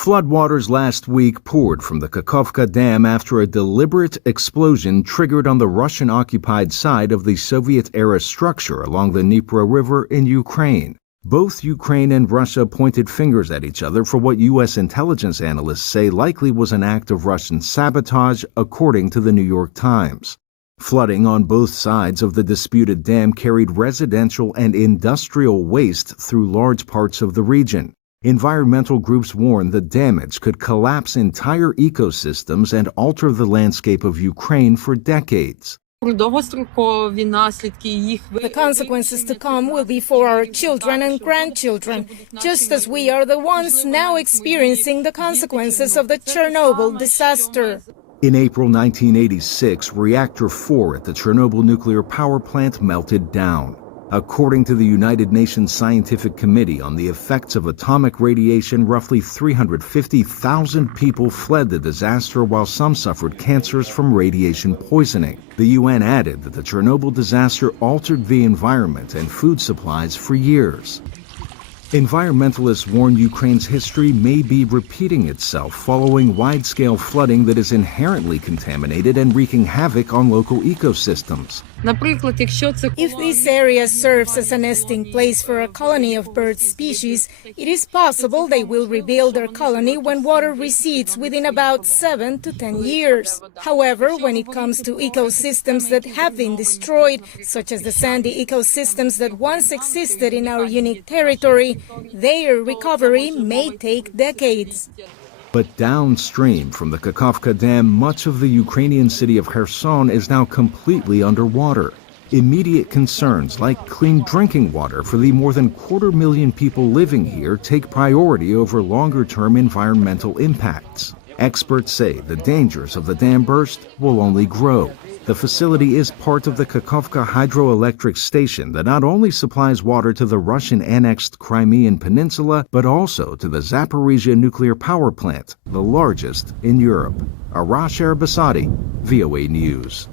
Floodwaters last week poured from the Kakhovka Dam after a deliberate explosion triggered on the Russian-occupied side of the Soviet-era structure along the Dnipro River in Ukraine. Both Ukraine and Russia pointed fingers at each other for what U.S. intelligence analysts say likely was an act of Russian sabotage, according to the New York Times. Flooding on both sides of the disputed dam carried residential and industrial waste through large parts of the region. Environmental groups warn the damage could collapse entire ecosystems and alter the landscape of Ukraine for decades. The consequences to come will be for our children and grandchildren, just as we are the ones now experiencing the consequences of the Chernobyl disaster. In April 1986, Reactor 4 at the Chernobyl nuclear power plant melted down. According to the United Nations Scientific Committee on the Effects of Atomic Radiation, roughly 350,000 people fled the disaster, while some suffered cancers from radiation poisoning. The UN added that the Chernobyl disaster altered the environment and food supplies for years. Environmentalists warn Ukraine's history may be repeating itself following wide-scale flooding that is inherently contaminated and wreaking havoc on local ecosystems. If this area serves as a nesting place for a colony of bird species, it is possible they will rebuild their colony when water recedes within about 7 to 10 years. However, when it comes to ecosystems that have been destroyed, such as the sandy ecosystems that once existed in our unique territory, their recovery may take decades. But downstream from the Kakhovka Dam, much of the Ukrainian city of Kherson is now completely underwater. Immediate concerns like clean drinking water for the more than 250,000 people living here take priority over longer-term environmental impacts. Experts say the dangers of the dam burst will only grow. The facility is part of the Kakhovka hydroelectric station that not only supplies water to the Russian-annexed Crimean Peninsula, but also to the Zaporizhia nuclear power plant, the largest in Europe. Arash Arabasadi, VOA News.